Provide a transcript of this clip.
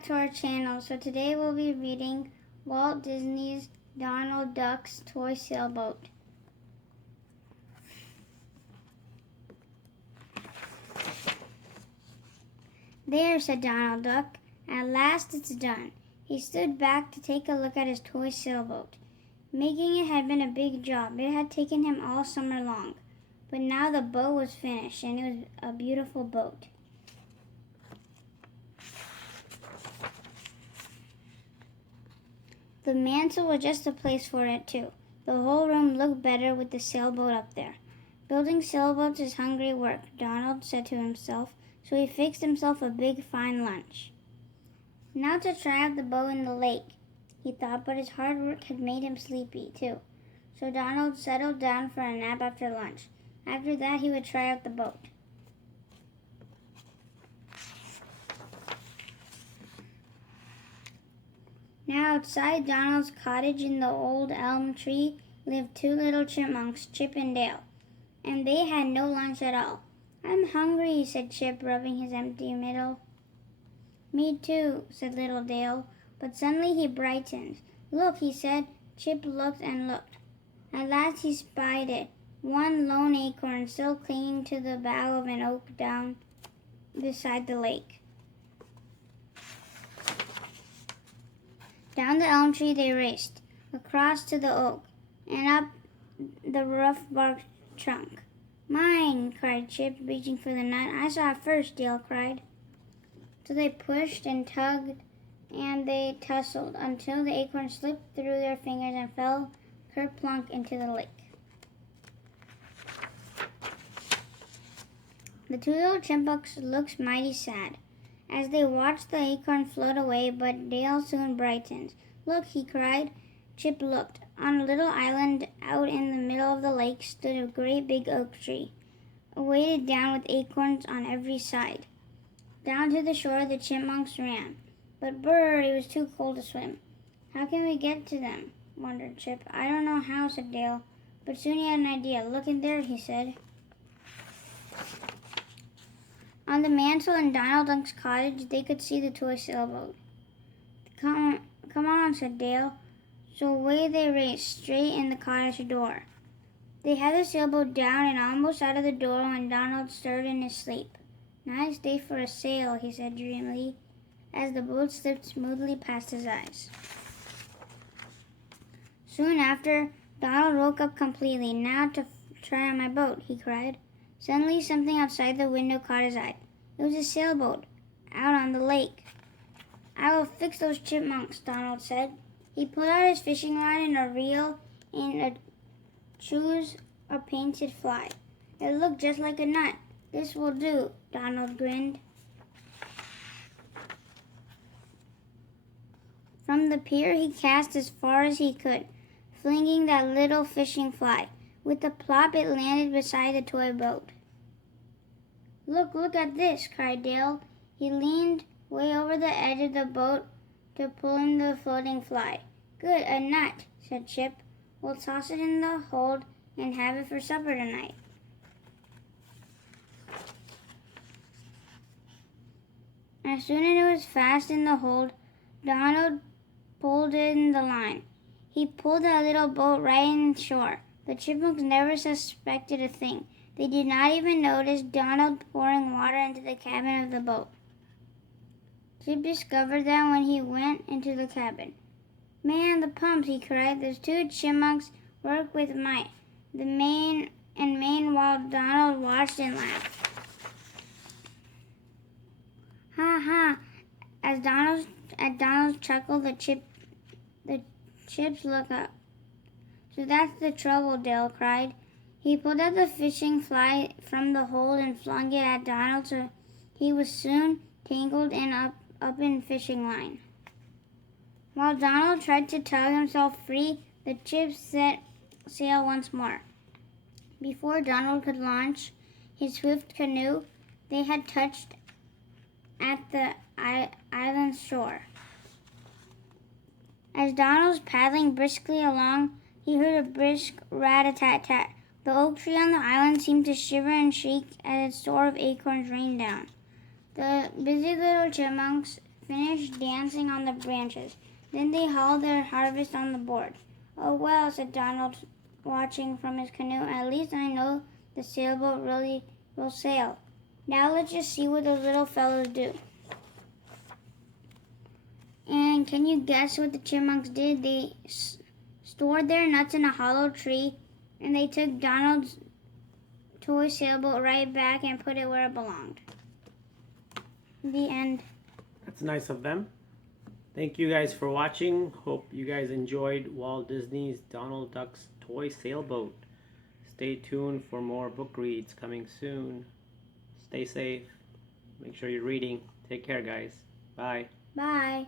back to our channel. So today we'll be reading Walt Disney's Donald Duck's Toy Sailboat. There, said Donald Duck. At last it's done. He stood back to take a look at his toy sailboat. Making it had been a big job. It had taken him all summer long. But now the boat was finished, and it was a beautiful boat. The mantel was just the place for it, too. The whole room looked better with the sailboat up there. Building sailboats is hungry work, Donald said to himself, so he fixed himself a big, fine lunch. Now to try out the boat in the lake, he thought, but his hard work had made him sleepy, too. So Donald settled down for a nap after lunch. After that, he would try out the boat. Now outside Donald's cottage in the old elm tree lived two little chipmunks, Chip and Dale, and they had no lunch at all. I'm hungry, said Chip, rubbing his empty middle. Me too, said little Dale, but suddenly he brightened. Look, he said. Chip looked and looked. At last he spied it, one lone acorn still clinging to the bough of an oak down beside the lake. Down the elm tree they raced, across to the oak, and up the rough bark trunk. Mine, cried Chip, reaching for the nut. I saw it first, Dale cried. So they pushed and tugged, and they tussled, until the acorn slipped through their fingers and fell kerplunk into the lake. The two little chipmunks looked mighty sad as they watched the acorn float away, but Dale soon brightened. Look, he cried. Chip looked. On a little island out in the middle of the lake stood a great big oak tree, weighted down with acorns on every side. Down to the shore the chipmunks ran, but brr, it was too cold to swim. How can we get to them? Wondered Chip. I don't know how, said Dale, but soon he had an idea. Look in there, he said. On the mantel in Donald Duck's cottage, they could see the toy sailboat. Come on, said Dale. So away they raced, straight in the cottage door. They had the sailboat down and almost out of the door when Donald stirred in his sleep. Nice day for a sail, he said dreamily, as the boat slipped smoothly past his eyes. Soon after, Donald woke up completely. Now to try on my boat, he cried. Suddenly, something outside the window caught his eye. It was a sailboat, out on the lake. I will fix those chipmunks, Donald said. He pulled out his fishing rod and a reel and chose a painted fly. It looked just like a nut. This will do, Donald grinned. From the pier he cast as far as he could, flinging that little fishing fly. With a plop it landed beside the toy boat. Look at this, cried Dale. He leaned way over the edge of the boat to pull in the floating fly. Good, a nut, said Chip. We'll toss it in the hold and have it for supper tonight. As soon as it was fast in the hold, Donald pulled in the line. He pulled that little boat right in shore. The chipmunks never suspected a thing. They did not even notice Donald pouring water into the cabin of the boat. Chip discovered that when he went into the cabin. Man, the pumps, he cried. Those two chipmunks work with might. The main while Donald watched and laughed. Ha ha! As Donald chuckled, the chips looked up. So that's the trouble, Dale cried. He pulled out the fishing fly from the hold and flung it at Donald, so he was soon tangled and up in fishing line. While Donald tried to tug himself free, the chips set sail once more. Before Donald could launch his swift canoe, they had touched at the island's shore. As Donald was paddling briskly along, he heard a brisk rat-a-tat-tat. The oak tree on the island seemed to shiver and shake as its store of acorns rained down. The busy little chipmunks finished dancing on the branches. Then they hauled their harvest on the board. "Oh well," said Donald, watching from his canoe. "At least I know the sailboat really will sail. Now let's just see what those little fellows do." And can you guess what the chipmunks did? They stored their nuts in a hollow tree, and they took Donald's toy sailboat right back and put it where it belonged. The end. That's nice of them. Thank you guys for watching. Hope you guys enjoyed Walt Disney's Donald Duck's Toy Sailboat. Stay tuned for more book reads coming soon. Stay safe. Make sure you're reading. Take care, guys. Bye. Bye.